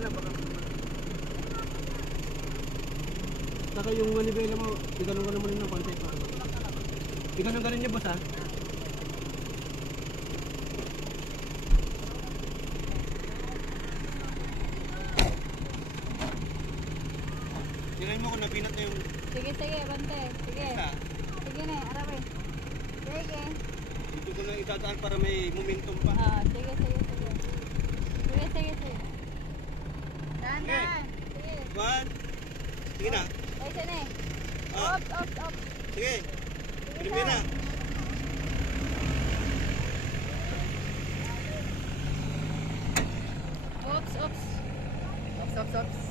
na baka. Saka yung manibela mo, iganong ka naman ng konti pa. Iganong ka rin niya boss ha? Tirahin mo kung napinat na yung... Sige, sige, bante. Sige. Sige na, araw eh. Sige. Dito ko na itadaan para may momentum pa. Sige, sige, sige. Sige, sige, sige. Dahan. Sige. One. Sige na. Ay, sana eh. Up. Up. Sige. Primera. Ops. Ops.